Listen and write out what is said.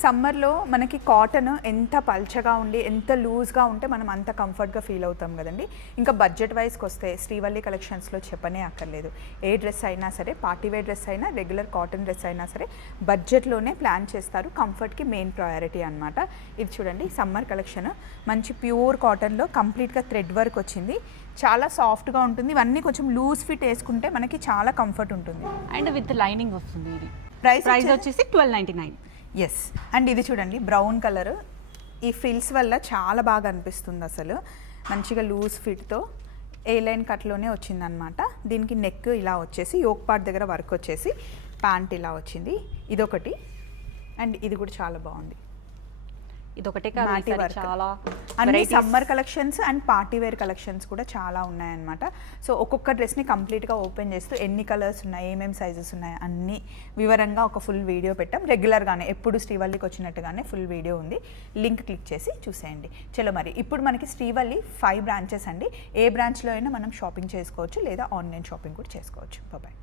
సమ్మర్లో మనకి కాటన్ ఎంత పల్చగా ఉండి ఎంత లూజ్గా ఉంటే మనం అంత కంఫర్ట్గా ఫీల్ అవుతాం కదండి. ఇంకా బడ్జెట్ వైజ్కి వస్తే శ్రీవల్లి కలెక్షన్స్లో చెప్పనే అక్కర్లేదు. ఏ డ్రెస్ అయినా సరే, పార్టీ వేర్ డ్రెస్ అయినా, రెగ్యులర్ కాటన్ డ్రెస్ అయినా సరే బడ్జెట్లోనే ప్లాన్ చేస్తారు. కంఫర్ట్కి మెయిన్ ప్రయారిటీ అనమాట. ఇది చూడండి సమ్మర్ కలెక్షన్, మంచి ప్యూర్ కాటన్లో కంప్లీట్గా థ్రెడ్ వర్క్ వచ్చింది. చాలా సాఫ్ట్గా ఉంటుంది. ఇవన్నీ కొంచెం లూజ్ ఫిట్ వేసుకుంటే మనకి చాలా కంఫర్ట్ ఉంటుంది. అండ్ విత్ లైనింగ్ వస్తుంది. ఇది ప్రైస్ వచ్చేసి 1299. ఎస్. అండ్ ఇది చూడండి బ్రౌన్ కలర్, ఈ ఫ్రిల్స్ వల్ల చాలా బాగా అనిపిస్తుంది. అసలు మంచిగా లూజ్ ఫిట్తో ఏ లైన్ కట్లోనే వచ్చిందనమాట. దీనికి నెక్ ఇలా వచ్చేసి యోక్ పార్ట్ దగ్గర వర్క్ వచ్చేసి ప్యాంట్ ఇలా వచ్చింది. ఇదొకటి. అండ్ ఇది కూడా చాలా బాగుంది. ఇదొకటే కాదు, చాలా అన్ని summer collections and party wear collections కూడా చాలా ఉన్నాయన్నమాట. సో ఒక్కొక్క డ్రెస్ని కంప్లీట్గా ఓపెన్ చేస్తూ ఎన్ని కలర్స్ ఉన్నాయి, ఏమేమి సైజెస్ ఉన్నాయి అన్నీ వివరంగా ఒక ఫుల్ వీడియో పెట్టాం. రెగ్యులర్గానే ఎప్పుడు శ్రీవల్లికి వచ్చినట్టుగానే ఫుల్ వీడియో ఉంది. లింక్ క్లిక్ చేసి చూసేయండి. చలో మరి ఇప్పుడు మనకి శ్రీవల్లి 5 బ్రాంచెస్ అండి. ఏ బ్రాంచ్లో అయినా మనం షాపింగ్ చేసుకోవచ్చు లేదా ఆన్లైన్ షాపింగ్ కూడా చేసుకోవచ్చు. బాయ్.